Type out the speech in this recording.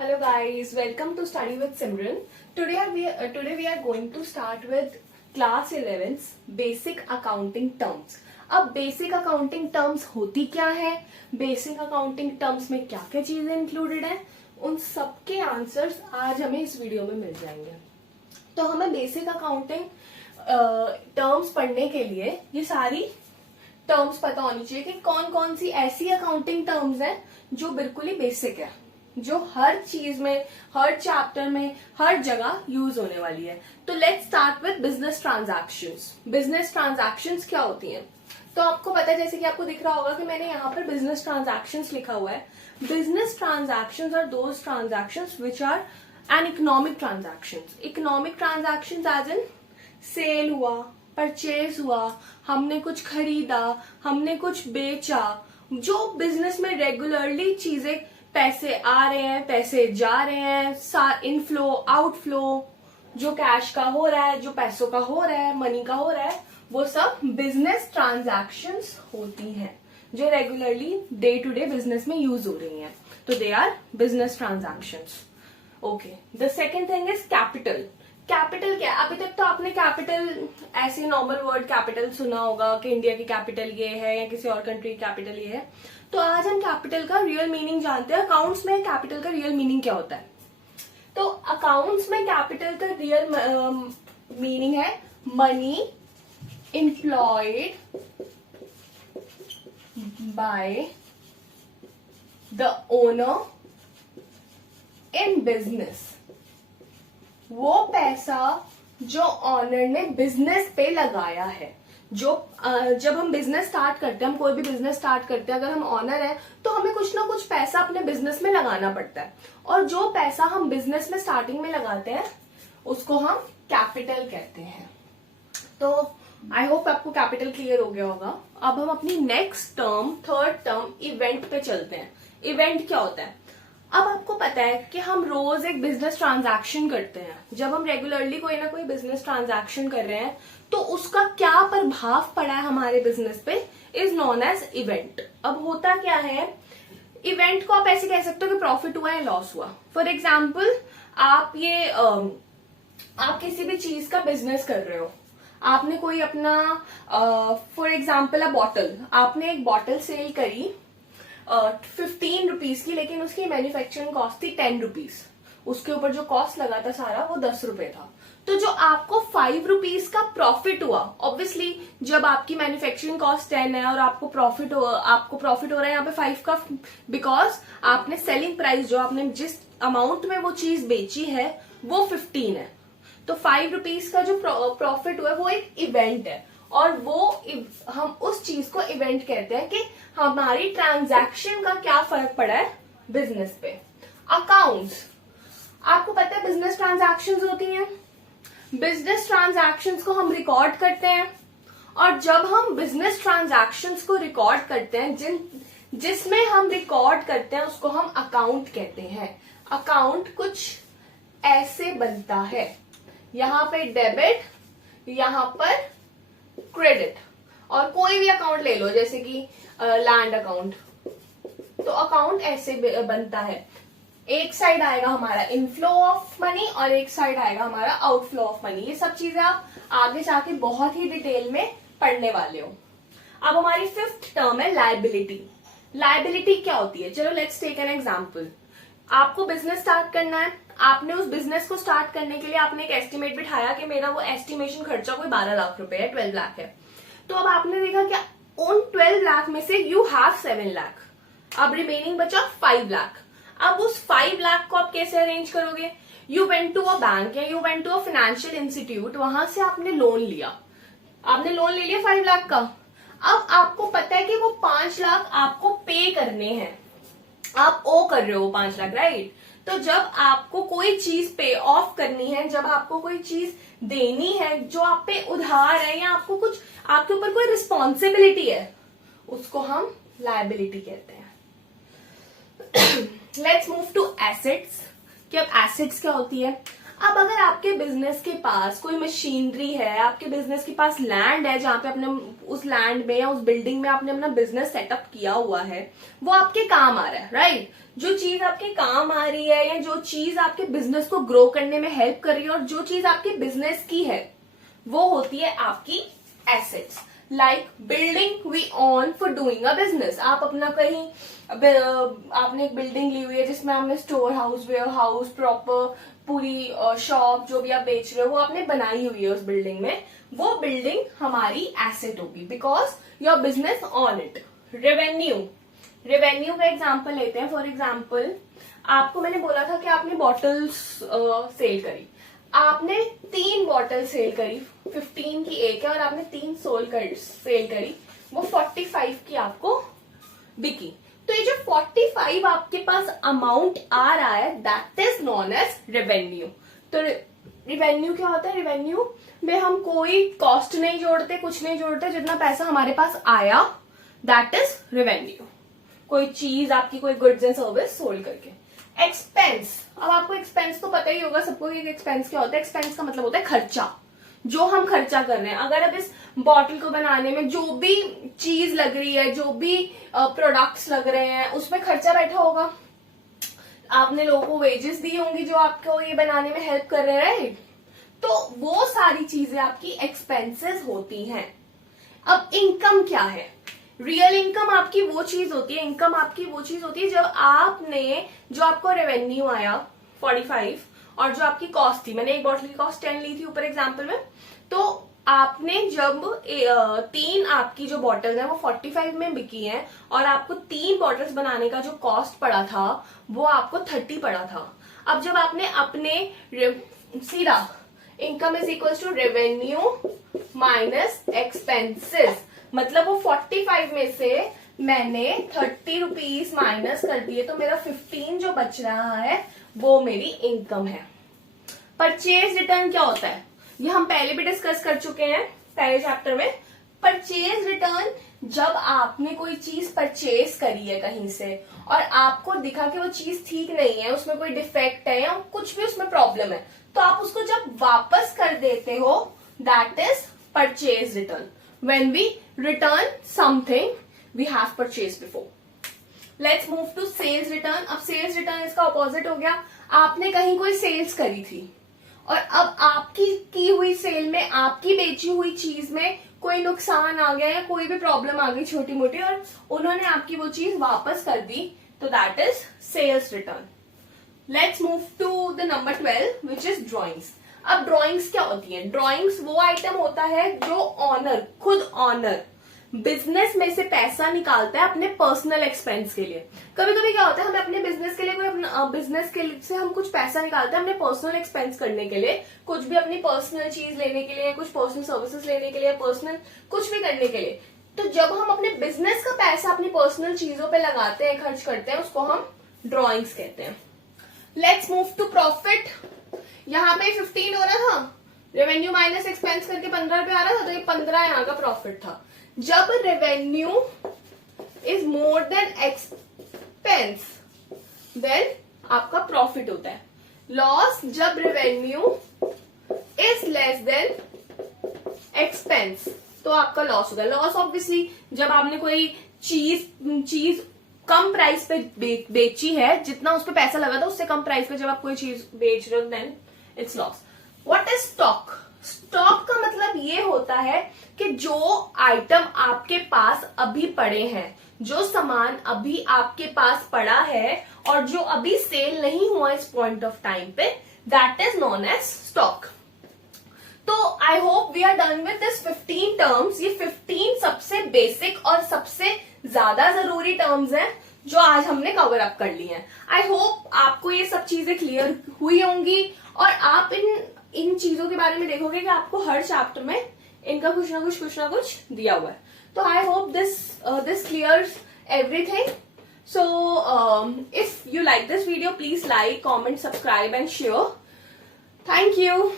Hello guys, welcome to Study with Simran. Today we are going to start with class 11's basic accounting terms. अब basic accounting terms होती क्या है, basic accounting terms में क्या क्या चीजें included है, उन सबके आंसर्स आज हमें इस वीडियो में मिल जाएंगे. तो हमें बेसिक अकाउंटिंग टर्म्स पढ़ने के लिए ये सारी टर्म्स पता होनी चाहिए कि कौन कौन सी ऐसी अकाउंटिंग टर्म्स हैं जो बिल्कुल ही बेसिक है, जो हर चीज में, हर चैप्टर में, हर जगह यूज होने वाली है. तो let's start with business transactions. Business transactions क्या होती हैं? तो आपको पता है, जैसे कि आपको दिख रहा होगा कि मैंने यहाँ पर बिजनेस ट्रांजैक्शंस लिखा हुआ है. Business transactions are those transactions which are an economic transactions. Economic transactions as in sale हुआ, परचेज हुआ, हमने कुछ खरीदा, हमने कुछ बेचा, जो बिजनेस में रेगुलरली चीजें, पैसे आ रहे हैं, पैसे जा रहे हैं, इनफ्लो आउटफ्लो, जो कैश का हो रहा है, जो पैसों का हो रहा है, मनी का हो रहा है, वो सब बिजनेस ट्रांजैक्शंस होती हैं जो regularly day to day business में यूज हो रही हैं. तो they are business transactions. Okay, the second thing is capital. Capital क्या है? अभी तक तो आपने कैपिटल ऐसे नॉर्मल वर्ड कैपिटल सुना होगा कि इंडिया की कैपिटल ये है या किसी और कंट्री की कैपिटल ये है. तो आज हम कैपिटल का रियल मीनिंग जानते हैं. अकाउंट्स में कैपिटल का रियल मीनिंग क्या होता है? तो अकाउंट्स में कैपिटल का रियल मीनिंग है money employed by the owner in business. वो पैसा जो ऑनर ने बिजनेस पे लगाया है. जो जब हम बिजनेस स्टार्ट करते हैं, हम कोई भी बिजनेस स्टार्ट करते हैं, अगर हम ऑनर हैं तो हमें कुछ ना कुछ पैसा अपने बिजनेस में लगाना पड़ता है. और जो पैसा हम बिजनेस में स्टार्टिंग में लगाते हैं उसको हम कैपिटल कहते हैं. तो आई होप आपको कैपिटल क्लियर हो गया होगा. अब हम अपनी next term, third term, event पे चलते हैं. इवेंट क्या होता है? अब आपको पता है कि हम रोज एक बिजनेस ट्रांजैक्शन करते हैं. जब हम रेगुलरली कोई ना कोई बिजनेस ट्रांजैक्शन कर रहे हैं तो उसका क्या प्रभाव पड़ा है हमारे बिजनेस पे इज नोन एज इवेंट. अब होता क्या है, इवेंट को आप ऐसे कह सकते हो कि प्रॉफिट हुआ या लॉस हुआ. फॉर एग्जाम्पल, आप किसी भी चीज का बिजनेस कर रहे हो. आपने कोई अपना फॉर एग्जाम्पल अ बॉटल, आपने एक बॉटल सेल करी 15 रुपीज की, लेकिन उसकी मैन्युफैक्चरिंग कॉस्ट थी 10 रुपीज. उसके ऊपर जो कॉस्ट लगा था सारा वो 10 रुपए था. तो जो आपको 5 रुपीज का प्रॉफिट हुआ, ऑब्वियसली जब आपकी मैन्युफैक्चरिंग कॉस्ट 10 है और आपको प्रॉफिट हो रहा है यहाँ पे 5 का, बिकॉज आपने सेलिंग प्राइस, जो आपने जिस अमाउंट में वो चीज बेची है वो 15 है. तो 5 रुपीज का जो प्रॉफिट हुआ है वो एक इवेंट है. और वो हम उस चीज को इवेंट कहते हैं कि हमारी ट्रांजैक्शन का क्या फर्क पड़ा है बिजनेस पे. अकाउंट्स, आपको पता है बिजनेस ट्रांजैक्शंस होती हैं. बिजनेस ट्रांजैक्शंस को हम रिकॉर्ड करते हैं, और जब हम बिजनेस ट्रांजैक्शंस को रिकॉर्ड करते हैं, जिसमें हम रिकॉर्ड करते हैं उसको हम अकाउंट कहते हैं. अकाउंट कुछ ऐसे बनता है, यहाँ पे डेबिट, यहाँ पर क्रेडिट. और कोई भी अकाउंट ले लो, जैसे कि लैंड अकाउंट. तो अकाउंट ऐसे बनता है. एक साइड आएगा हमारा इनफ्लो ऑफ मनी और एक साइड आएगा हमारा आउटफ्लो ऑफ मनी. ये सब चीजें आप आगे जाके बहुत ही डिटेल में पढ़ने वाले हो. अब हमारी फिफ्थ टर्म है लायबिलिटी. लायबिलिटी क्या होती है? चलो लेट्स टेक एन एग्जांपल. आपको बिजनेस स्टार्ट करना है. आपने उस बिजनेस को स्टार्ट करने के लिए आपने एक एस्टिमेट बिठाया कि मेरा वो एस्टिमेशन खर्चा कोई 12 लाख रुपए है, 12 लाख है. तो अब आपने देखा कि उन 12 लाख में से यू हैव 7 लाख. अब रिमेनिंग बचा 5 लाख. अब उस 5 लाख को आप कैसे अरेंज करोगे? You went to a bank या you went to a financial institute, वहां से आपने लोन लिया. आपने लोन ले लिया 5 लाख का. अब आपको पता है कि वो 5 लाख आपको पे करने हैं. आप ओ कर रहे हो 5 लाख, राइट? तो जब आपको कोई चीज पे ऑफ करनी है, जब आपको कोई चीज देनी है जो आप पे उधार है, या आपको कुछ, आपके ऊपर कोई रिस्पॉन्सिबिलिटी है, उसको हम लायबिलिटी कहते हैं. Let's move to assets. कि अब एसेट्स क्या होती है? अब अगर आपके बिजनेस के पास कोई मशीनरी है, आपके बिजनेस के पास लैंड है जहां पे अपने उस लैंड में या उस बिल्डिंग में आपने अपना बिजनेस सेटअप किया हुआ है, वो आपके काम आ रहा है, राइट? जो चीज आपके काम आ रही है या जो चीज आपके बिजनेस को ग्रो करने में हेल्प कर रही है और जो चीज आपके बिजनेस की है, वो होती है आपकी assets. Like building we own for doing a business. आप अपना कहीं आपने एक बिल्डिंग ली हुई है जिसमें आपने storehouse, warehouse, proper पूरी शॉप जो भी आप बेच रहे हो वो आपने बनाई हुई है उस बिल्डिंग में, वो बिल्डिंग हमारी एसेट होगी because your business on it. Revenue का एग्जाम्पल लेते हैं। फॉर एग्जाम्पल आपको मैंने बोला था कि आपने बॉटल्स सेल करी, आपने 3 बॉटल सेल करी, 15 की एक है और आपने 3 सेल करी, वो 45 की आपको बिकी। तो ये जो 45 आपके पास अमाउंट आ रहा है that is known as revenue. तो रेवेन्यू क्या होता है? रेवेन्यू में हम कोई कॉस्ट नहीं जोड़ते, कुछ नहीं जोड़ते, जितना पैसा हमारे पास आया दैट इज रेवेन्यू। कोई चीज आपकी, कोई गुड्स एंड सर्विस सोल्ड करके। एक्सपेंस, अब आपको एक्सपेंस तो पता ही होगा सबको कि एक्सपेंस क्या होता है। एक्सपेंस का मतलब होता है खर्चा, जो हम खर्चा कर रहे हैं। अगर अब इस बॉटल को बनाने में जो भी चीज लग रही है, जो भी प्रोडक्ट्स लग रहे हैं, उसमें खर्चा बैठा होगा, आपने लोगों को वेजेस दी होंगी जो आपको ये बनाने में हेल्प कर रहे हैं, राइट? तो वो सारी चीजें आपकी एक्सपेंसेस होती हैं। अब इनकम क्या है? रियल इनकम आपकी वो चीज होती है, इनकम आपकी वो चीज होती है जब आपने, जो आपको रेवेन्यू आया 45 और जो आपकी कॉस्ट थी, मैंने एक बॉटल की कॉस्ट 10 ली थी ऊपर एग्जाम्पल में, तो आपने जब 3 आपकी जो बॉटल्स हैं वो 45 में बिकी हैं और आपको 3 बॉटल्स बनाने का जो कॉस्ट पड़ा था वो आपको 30 पड़ा था। अब जब आपने अपने सीधा income is equal to revenue minus expenses, मतलब वो 45 में से मैंने 30 रुपीज माइनस कर दिए तो मेरा 15 जो बच रहा है वो मेरी इनकम है। परचेज रिटर्न क्या होता है? ये हम पहले भी डिस्कस कर चुके हैं पहले चैप्टर में। परचेज रिटर्न, जब आपने कोई चीज परचेज करी है कहीं से और आपको दिखा कि वो चीज ठीक नहीं है, उसमें कोई डिफेक्ट है या कुछ भी उसमें प्रॉब्लम है, तो आप उसको जब वापस कर देते हो that is purchase return. When we return something we have purchase before. Let's move to sales return. अब सेल्स रिटर्न इसका ऑपोजिट हो गया। आपने कहीं कोई सेल्स करी थी और अब आपकी की हुई सेल में, आपकी बेची हुई चीज में कोई नुकसान आ गया या कोई भी प्रॉब्लम आ गई छोटी मोटी और उन्होंने आपकी वो चीज वापस कर दी, तो that is sales return. Let's move to the number 12 which is drawings. अब ड्रॉइंग्स क्या होती है? ड्रॉइंग्स वो आइटम होता है जो ऑनर, खुद ऑनर बिजनेस में से पैसा निकालता है अपने पर्सनल एक्सपेंस के लिए। कभी कभी क्या होता है, हमें अपने बिजनेस के लिए कोई अपना बिजनेस के से हम कुछ पैसा निकालते हैं अपने पर्सनल एक्सपेंस करने के लिए, कुछ भी अपनी पर्सनल चीज लेने के लिए, कुछ पर्सनल सर्विसेज लेने के लिए, पर्सनल कुछ भी करने के लिए। तो जब हम अपने बिजनेस का पैसा अपनी पर्सनल चीजों पे लगाते हैं, खर्च करते हैं, उसको हम ड्रॉइंग्स कहते हैं। Let's move to profit. यहाँ पे 15 हो रहा था, रेवेन्यू माइनस एक्सपेंस करके 15 रुपए आ रहा था, तो ये 15 यहाँ का प्रॉफिट था। जब revenue is more than expense then आपका प्रॉफिट होता है। लॉस, जब revenue is less than expense तो आपका लॉस होगा। लॉस ऑब्वियसली जब आपने कोई चीज कम प्राइस पे बेची है, जितना उस पे पैसा लगा था उससे कम प्राइस पे जब आप कोई चीज बेच रहे हो then it's loss. What is stock? Stock का मतलब ये होता है कि जो आइटम आपके पास अभी पड़े हैं, जो सामान अभी आपके पास पड़ा है और जो अभी सेल नहीं हुआ इस पॉइंट ऑफ टाइम पे, that is known as stock. तो I hope we are done with this 15 terms. ये 15 सबसे बेसिक और सबसे ज्यादा जरूरी टर्म्स हैं जो आज हमने कवर अप कर ली हैं। आई होप आपको ये सब चीजें क्लियर हुई होंगी और आप इन चीजों के बारे में देखोगे कि आपको हर चैप्टर में इनका कुछ ना कुछ दिया हुआ है। तो I hope this clears everything. So if you like this video, please like, comment, subscribe and share. Thank you.